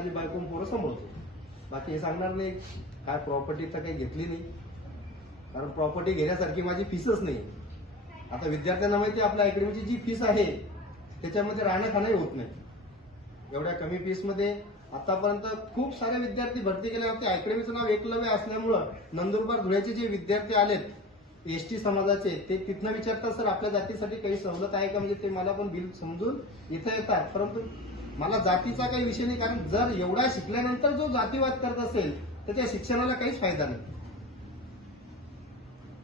माझी बायको पोरं सांभाळतो. बाकी हे सांगणार नाही. काय प्रॉपर्टी तर काही घेतली नाही, कारण प्रॉपर्टी घेण्यासारखी माझी फीसच नाही. आता विद्यार्थ्यांना माहिती आहे आपल्या अकॅडमीची जी फीस आहे त्याच्यामध्ये राहणं खाणंही होत नाही. एवढ्या कमी फीस मध्ये आतापर्यंत खूप सारे विद्यार्थी भरती केले होते. अकॅडमीचं नाव एकलव्य असल्यामुळं नंदुरबार धुळ्याचे जे विद्यार्थी आलेत एसटी समाजाचे, ते तिथनं विचारतात सर आपल्या जातीसाठी काही सवलत आहे का, म्हणजे ते मला पण बिल समजून इथं येतात. परंतु मला जातीचा काही विषय नाही, कारण जर एवढा शिकल्यानंतर जो जातीवाद करत असेल तर त्या शिक्षणाला काहीच फायदा नाही.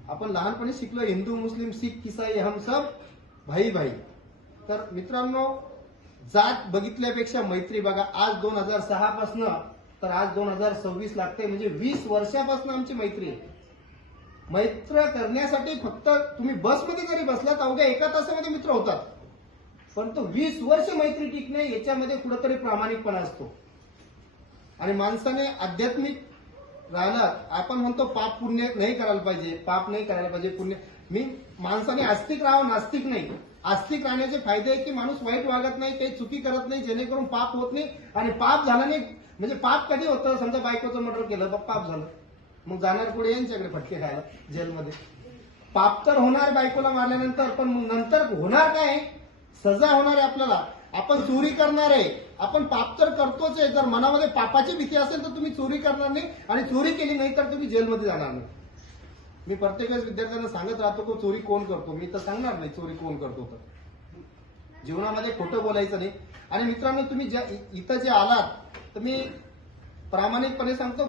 आपण लहानपणी शिकलो हिंदू मुस्लिम सिख ईसाई हम सब भाई भाई. तर मित्रांनो, जात बघितल्यापेक्षा मैत्री बघा. आज 2006 पासून तर आज 2026 लागते, म्हणजे 20 वर्षापासून आमची मैत्री आहे. मैत्र करण्यासाठी फक्त तुम्ही बसमध्ये जरी बसलात अवघ्या एका तासामध्ये मित्र होतात, परंतु 20 वर्ष मैत्री टिकणे याच्यामध्ये कुठेतरी प्रामाणिकपणा असतो. आणि माणसाने आध्यात्मिक राहिलं, आपण म्हणतो पाप पुण्य नाही करायला पाहिजे, पाप नाही करायला पाहिजे, पुण्य. मी माणसाने आस्तिक राहावं, नास्तिक नाही. आस्तिक राहण्याचे फायदे आहे की माणूस वाईट वागत नाही, काही चुकी करत नाही, जेणेकरून पाप होत नाही. आणि पाप झालं नाही म्हणजे पाप कधी होतं, समजा बायकोचं मर्डर केलं तर पाप झालं, मग जाणार पुढे यांच्याकडे फटके खायला जेलमध्ये. पाप तर होणार बायकोला मारल्यानंतर, पण मग नंतर होणार काय, सजा होणार आहे आपल्याला. आपण चोरी करणार आहे, आपण पाप तर करतोच आहे. जर मनामध्ये पापाची भीती असेल तर तुम्ही चोरी करणार नाही, आणि चोरी केली नाही तर तुम्ही जेलमध्ये जाणार नाही. मी प्रत्येक वेळेस विद्यार्थ्यांना सांगत राहतो की चोरी कोण करतो, मी तर सांगणार नाही चोरी कोण करतो. तर जीवनामध्ये खोटं बोलायचं नाही. आणि मित्रांनो, तुम्ही इथं जे आलात तर मी प्रामाणिकपणे सांगतो,